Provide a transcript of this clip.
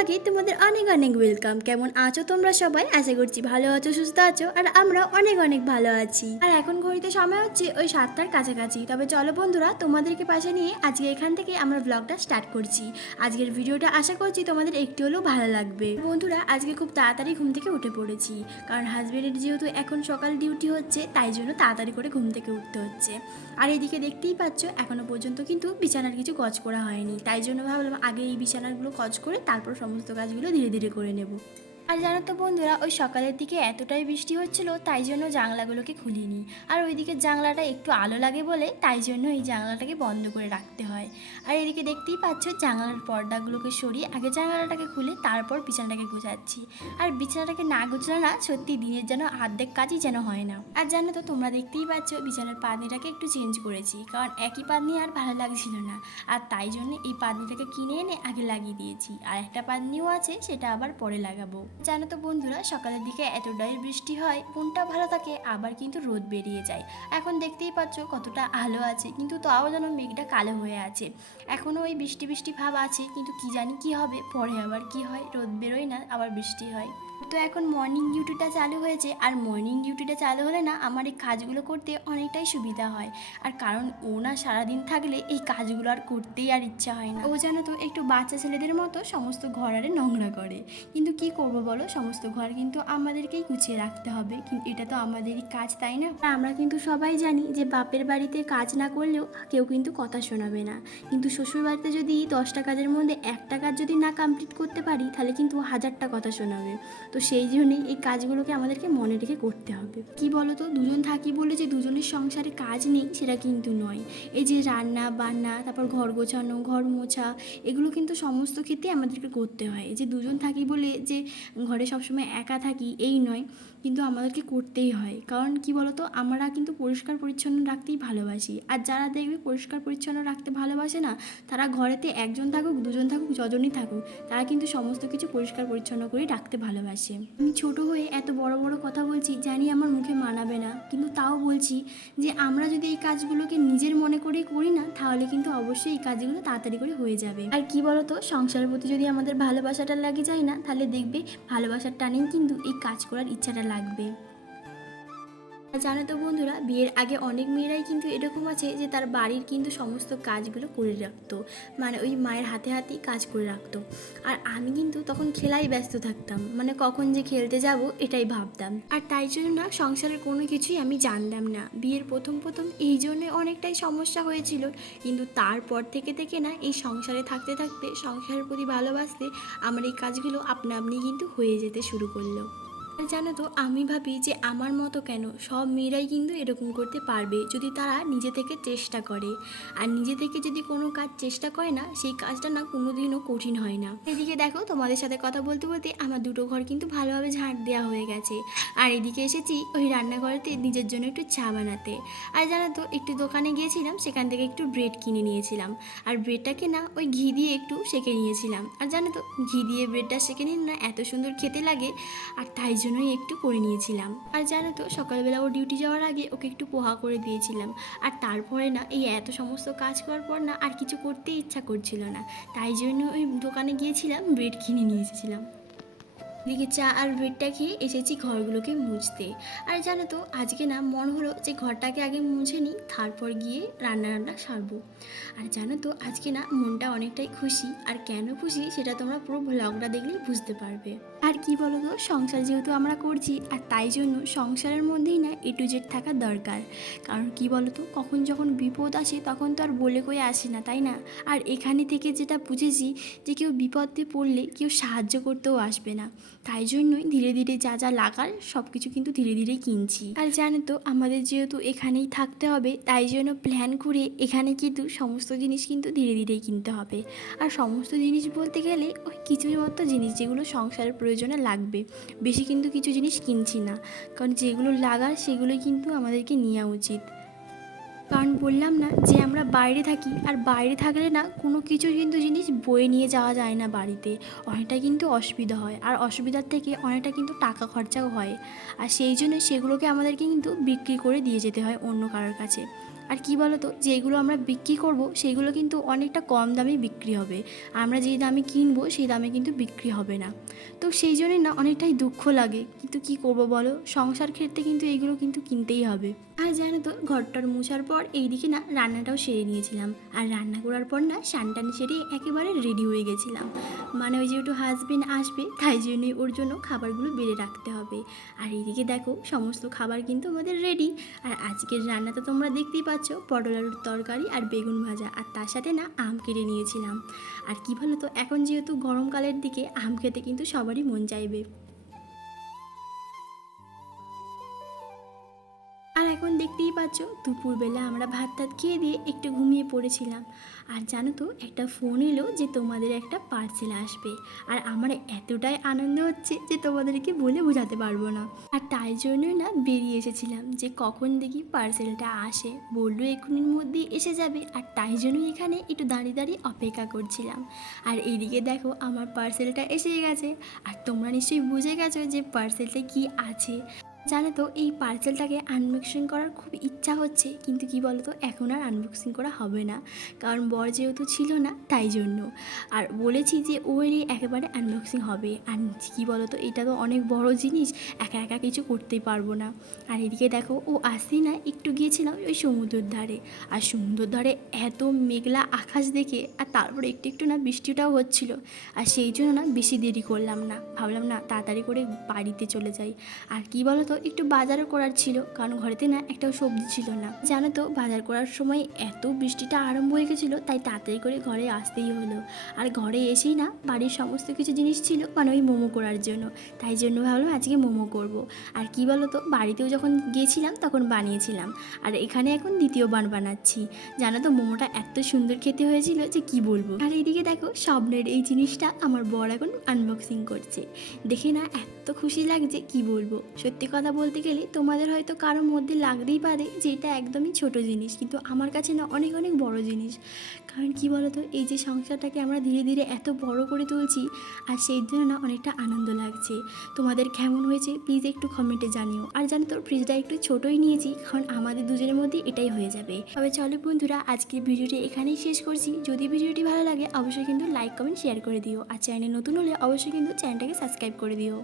ব্লগে তোমাদের অনেক অনেক ওয়েলকাম। কেমন আছো তোমরা সবাই? আশা করছি ভালো আছো, সুস্থ আছো, আর আমরা অনেক অনেক ভালো আছি। আর এখন ঘড়িতে সময় হচ্ছে ওই 7টার কাছাকাছি। তবে চলো বন্ধুরা, তোমাদেরকে পাশে নিয়ে আজকে এখান থেকে আমরা ব্লগটা স্টার্ট করছি। আজকের ভিডিওটা আশা করছি তোমাদের একটু হলেও ভালো লাগবে। বন্ধুরা, আজকে খুব তাড়াতাড়ি ঘুম থেকে উঠে পড়েছি, কারণ হাজবেন্ডের যেহেতু এখন সকাল ডিউটি হচ্ছে, তাই জন্য তাড়াতাড়ি করে ঘুম থেকে উঠতে হচ্ছে। আর এদিকে দেখতেই পাচ্ছ এখনো পর্যন্ত কিন্তু বিছানার কিছু গজ করা হয়নি, তাই জন্য ভাবলাম আগে এই বিছানাগুলো গজ করে তারপর সমস্ত কাজগুলো ধীরে ধীরে করে নেব। আর জানো তো বন্ধুরা, ওই সকালের দিকে এতটাই বৃষ্টি হচ্ছিল, তাই জন্য জানলাগুলোকে খুলিনি। আর ওইদিকে জানলাটা একটু আলো লাগে বলে তাই জন্য এই জানলাটাকে বন্ধ করে রাখতে হয়। আর এদিকে দেখতেই পাচ্ছ জানলার পর্দাগুলোকে সরিয়ে আগে জানলাটাকে খুলে তারপর বিছানাটাকে গুছাচ্ছি। আর বিছানাটাকে না গুছলে না সত্যি দিনের যেন অর্ধেক কাজই যেন হয় না। আর জানো তো, তোমরা দেখতেই পাচ্ছ বিছানার পাতনিটাকে একটু চেঞ্জ করেছি, কারণ একই পাতনি আর ভালো লাগছিল না। আর তাই জন্য এই পাতনিটাকে কিনে এনে আগে লাগিয়ে দিয়েছি, আর একটা পাতনিও আছে, সেটা আবার পরে লাগাবো। জানো তো বন্ধুরা, সকালের দিকে এতটাই বৃষ্টি হয়, মনটা ভালো থাকে, আবার কিন্তু রোদ বেরিয়ে যায়। এখন দেখতেই পাচ্ছ কতটা আলো আছে, কিন্তু তাও যেন মেঘটা কালো হয়ে আছে। এখনও ওই বৃষ্টি বৃষ্টি ভাব আছে, কিন্তু কি জানি কি হবে, পরে আবার কি হয়, রোদ বেরোয় না আবার বৃষ্টি হয়। তো এখন মর্নিং ডিউটিটা চালু হয়েছে, আর মর্নিং ডিউটিটা চালু হলে না আমার এই কাজগুলো করতে অনেকটাই সুবিধা হয়। আর কারণ ও না সারাদিন থাকলে এই কাজগুলো আর করতেই আর ইচ্ছা হয় না। ও জানো তো একটু বাচ্চা ছেলেদের মতো সমস্ত ঘর আরে নোংরা করে, কিন্তু কি করব বলো, সমস্ত ঘর কিন্তু আমাদেরকেই গুছিয়ে রাখতে হবে, কিন্তু এটা তো আমাদেরই কাজ, তাই না? আমরা কিন্তু সবাই জানি যে বাপের বাড়িতে কাজ না করলেও কেউ কিন্তু কথা শোনাবে না, কিন্তু শ্বশুর বাড়িতে যদি 10টা কাজের মধ্যে একটা কাজ যদি না কমপ্লিট করতে পারি, তাহলে কিন্তু 1000টা কথা শোনাবে। তো সেই জন্যই এই কাজগুলোকে আমাদেরকে মনে রেখে করতে হবে। কি বলো তো, দুজন থাকি বলে যে দুজনের সংসারে কাজ নেই সেটা কিন্তু নয়। এই যে রান্না বান্না, তারপর ঘর গোছানো, ঘর মোছা, এগুলো কিন্তু সমস্ত ক্ষেত্রে আমাদেরকে করতে হয়। এই যে দুজন থাকি বলে যে ঘরে সবসময় একা থাকি এই নয়, কিন্তু আমাদেরকে করতেই হয়। কারণ কি বলো তো, আমরা কিন্তু পরিষ্কার পরিচ্ছন্ন রাখতেই ভালোবাসি। আর যারা দেখবে পরিষ্কার পরিচ্ছন্ন রাখতে ভালোবাসে না, তারা ঘরেতে একজন থাকুক, দুজন থাকুক, যজনই থাকুক, তারা কিন্তু সমস্ত কিছু পরিষ্কার পরিচ্ছন্ন করে রাখতে ভালোবাসে। আমি ছোট হয়ে এত বড় বড় কথা বলছি, জানি আমার মুখে মানাবে না, কিন্তু তাও বলছি যে আমরা যদি এই কাজগুলোকে নিজের মনে করেই করি না, তাহলে কিন্তু অবশ্যই এই কাজগুলো তাড়াতাড়ি করে হয়ে যাবে। আর কি বলো তো, সংসারের প্রতি যদি আমাদের ভালোবাসাটা লাগে যায় না, তাহলে দেখবে ভালোবাসার টানেই কিন্তু এই কাজ করার ইচ্ছাটা লাগবে। জানো তো বন্ধুরা, বিয়ের আগে অনেক মেয়েরাই কিন্তু এরকম আছে যে তার বাড়ির কিন্তু সমস্ত কাজগুলো করে রাখতো, মানে ওই মায়ের হাতে হাতেই কাজ করে রাখতো। আর আমি কিন্তু তখন খেলাই ব্যস্ত থাকতাম, মানে কখন যে খেলতে যাব এটাই ভাবতাম। আর তাই জন্য না সংসারের কোনো কিছুই আমি জানলাম না। বিয়ের প্রথম প্রথম এই জন্যে অনেকটাই সমস্যা হয়েছিল, কিন্তু তারপর থেকে থেকে না এই সংসারে থাকতে থাকতে, সংসারের প্রতি ভালোবাসতে আমার এই কাজগুলো আপনা আপনি কিন্তু হয়ে যেতে শুরু করলো। আর জানো তো, আমি ভাবি যে আমার মতো কেন, সব মেয়েরাই কিন্তু এরকম করতে পারবে যদি তারা নিজে থেকে চেষ্টা করে। আর নিজে থেকে যদি কোনো কাজ চেষ্টা করে না, সেই কাজটা না কোনোদিনও কঠিন হয় না। এদিকে দেখো, তোমাদের সাথে কথা বলতে বলতে আমার দুটো ঘর কিন্তু ভালোভাবে ঝাঁট দেওয়া হয়ে গেছে। আর এদিকে এসেছি ওই রান্নাঘরেতে নিজের জন্য একটু চা বানাতে। আর জানো তো, একটু দোকানে গিয়েছিলাম, সেখান থেকে একটু ব্রেড কিনে নিয়েছিলাম। আর ব্রেডটাকে না ওই ঘি দিয়ে একটু সেঁকে নিয়েছিলাম। আর জানো তো, ঘি দিয়ে ব্রেডটা সেঁকে নিন না, এত সুন্দর খেতে লাগে, আর তাই জন্যই একটু করে নিয়েছিলাম। আর জানো তো, সকালবেলা ও ডিউটি যাওয়ার আগে ওকে একটু পোহা করে দিয়েছিলাম। আর তারপরে না এই এত সমস্ত কাজ করার পর না আর কিছু করতেই ইচ্ছা করছিল না, তাই জন্য ওই দোকানে গিয়েছিলাম, ব্রেড কিনে নিয়ে এসেছিলাম। এদিকে চা আর ব্রেডটা খেয়ে এসেছি ঘরগুলোকে মুছতে। আর জানো তো, আজকে না মন হলো যে ঘরটাকে আগে মুছে নিই, তারপর গিয়ে রান্না সারবো। আর জানো তো, আজকে না মনটা অনেকটাই খুশি। আর কেন খুশি সেটা তোমরা পুরো ব্লগটা দেখলেই বুঝতে পারবে। আর কি বলো তো, সংসার যেহেতু আমরা করছি, আর তাই জন্য সংসারের মধ্যেই না A to Z থাকা দরকার। কারণ কি বলো তো, কখন যখন বিপদ আসে তখন তো আর বলে কয়ে আসে না, তাই না? আর এখানে থেকে যেটা বুঝেছি যে কেউ বিপদে পড়লে কেউ সাহায্য করতেও আসবে না, তাই জন্যই ধীরে ধীরে যা যা লাগার সব কিছু কিন্তু ধীরে ধীরে কিনছি। আর জানো তো, আমাদের যেহেতু এখানেই থাকতে হবে, তাই জন্য প্ল্যান করে এখানে কিন্তু সমস্ত জিনিস কিন্তু ধীরে ধীরেই কিনতে হবে। আর সমস্ত জিনিস বলতে গেলে ওই কিছু মতো জিনিস যেগুলো সংসারের প্রয়োজনে লাগবে, বেশি কিন্তু কিছু জিনিস কিনছি না, কারণ যেগুলো লাগার সেগুলোই কিন্তু আমাদেরকে নেওয়া উচিত। কারণ বললাম না যে আমরা বাইরে থাকি, আর বাইরে থাকলে না কোনো কিছু কিন্তু জিনিস বয়ে নিয়ে যাওয়া যায় না বাড়িতে, অনেকটা কিন্তু অসুবিধা হয়, আর অসুবিধার থেকে অনেকটা কিন্তু টাকা খরচাও হয়। আর সেই জন্য সেগুলোকে আমাদেরকে কিন্তু বিক্রি করে দিয়ে যেতে হয় অন্য কারোর কাছে। আর কি বলো তো, যেগুলো আমরা বিক্রি করব সেইগুলো কিন্তু অনেকটা কম দামে বিক্রি হবে, আমরা যেই দামে কিনবো সেই দামে কিন্তু বিক্রি হবে না। তো সেই জন্যই না অনেকটাই দুঃখ লাগে, কিন্তু কি করব বলো, সংসার ক্ষেত্রে কিন্তু এইগুলো কিন্তু কিনতেই হবে। আর জানো তো, ঘরটার মোছার পর এইদিকে না রান্নাটাও সেরে নিয়েছিলাম, আর রান্না করার পর না স্নান সেরে একেবারে রেডি হয়ে গেছিলাম। মানে ওই যেহেতু হাজবেন্ড আসবে তাই জন্যই ওর জন্য খাবারগুলো বেড়ে রাখতে হবে। আর এইদিকে দেখো সমস্ত খাবার কিন্তু আমাদের রেডি। আর আজকের রান্না তো তোমরা দেখতেই পাচ্ছ, পটল আলুর তরকারি আর বেগুন ভাজা, আর তার সাথে না আম কেটে নিয়েছিলাম। আর কি বলো তো, এখন যেহেতু গরমকালের দিকে আম খেতে কিন্তু সবারই মন চাইবে। আর এখন দেখতেই পাচ্ছ, দুপুরবেলা আমরা ভাত টাত খেয়ে দিয়ে একটু ঘুমিয়ে পড়েছিলাম। আর জানো তো, একটা ফোন এলো যে তোমাদের একটা পার্সেল আসবে। আর আমার এতটাই আনন্দ হচ্ছে যে তোমাদেরকে বলে বোঝাতে পারবো না। আর তাই জন্যই না বেরিয়ে এসেছিলাম যে কখন দেখি পার্সেলটা আসে, বললো এক্ষুনির মধ্যেই এসে যাবে। আর তাই জন্যই এখানে একটু দাঁড়িয়ে দাঁড়িয়ে অপেক্ষা করছিলাম। আর এইদিকে দেখো আমার পার্সেলটা এসে গেছে। আর তোমরা নিশ্চয়ই বুঝে গেছো যে পার্সেলটা কি আছে। জানো তো, এই পার্সেলটাকে আনবক্সিং করার খুব ইচ্ছা হচ্ছে, কিন্তু কি বলো তো, এখন আর আনবক্সিং করা হবে না, কারণ বর যেহেতু ছিল না তাই জন্য। আর বলেছি যে ওরই একেবারে আনবক্সিং হবে। আর কি বলো তো, এটা তো অনেক বড় জিনিস, একা একা কিছু করতেই পারবো না। আর এদিকে দেখো, ও আসতেই না একটু গিয়েছিলাম ওই সমুদ্রের ধারে। আর সমুদ্রের ধারে এত মেঘলা আকাশ দেখে, আর তারপরে একটু একটু না বৃষ্টিটাও হচ্ছিল। আর সেই জন্য না বেশি দেরি করলাম না, ভাবলাম না তাড়াতাড়ি করে বাড়িতে চলে যাই। আর কি বলো তো, একটু বাজারও করার ছিল, কারণ ঘরেতে না একটাও সবজি ছিল না। জানো তো, বাজার করার সময় এত বৃষ্টিটা আরম্ভ হয়ে গেছিলো, তাই তাড়াতাড়ি করে ঘরে আসতেই হলো। আর ঘরে এসেই না বাড়ির সমস্ত কিছু জিনিস ছিল, মানে ওই মোমো করার জন্য। তাই জন্য ভাবলাম আজকে মোমো করব। আর কি বলো তো, বাড়িতেও যখন গিয়েছিলাম তখন বানিয়েছিলাম, আর এখানে এখন দ্বিতীয়বার বানাচ্ছি। জানো তো, মোমোটা এত সুন্দর খেতে হয়েছিল যে কি বলবো। আর এইদিকে দেখো, স্বপ্নের এই জিনিসটা আমার বর এখন আনবক্সিং করছে। দেখে না এত খুশি লাগছে কি বলবো। সত্যি কথা বলতে গেলে তোমাদের হয়তো কারোর মধ্যে লাগতেই পারে যে এটা একদমই ছোট জিনিস, কিন্তু আমার কাছে না অনেক অনেক বড় জিনিস। কারণ কি বলো তো, এই যে সংসারটাকে আমরা ধীরে ধীরে এত বড় করে তুলছি, আর সেই জন্য না অনেকটা আনন্দ লাগছে। তোমাদের কেমন হয়েছে প্লিজ একটু কমেন্টে জানিও। আর জানো তো, ফ্রিজটা একটু ছোটোই নিয়েছি, কারণ আমাদের দুজনের মধ্যে এটাই হয়ে যাবে। তবে চলো বন্ধুরা, আজকের ভিডিওটি এখানেই শেষ করছি। যদি ভিডিওটি ভালো লাগে অবশ্যই কিন্তু লাইক কমেন্ট শেয়ার করে দিও, আর চ্যানেল নতুন হলে অবশ্যই কিন্তু চ্যানেলটাকে সাবস্ক্রাইব করে দিও।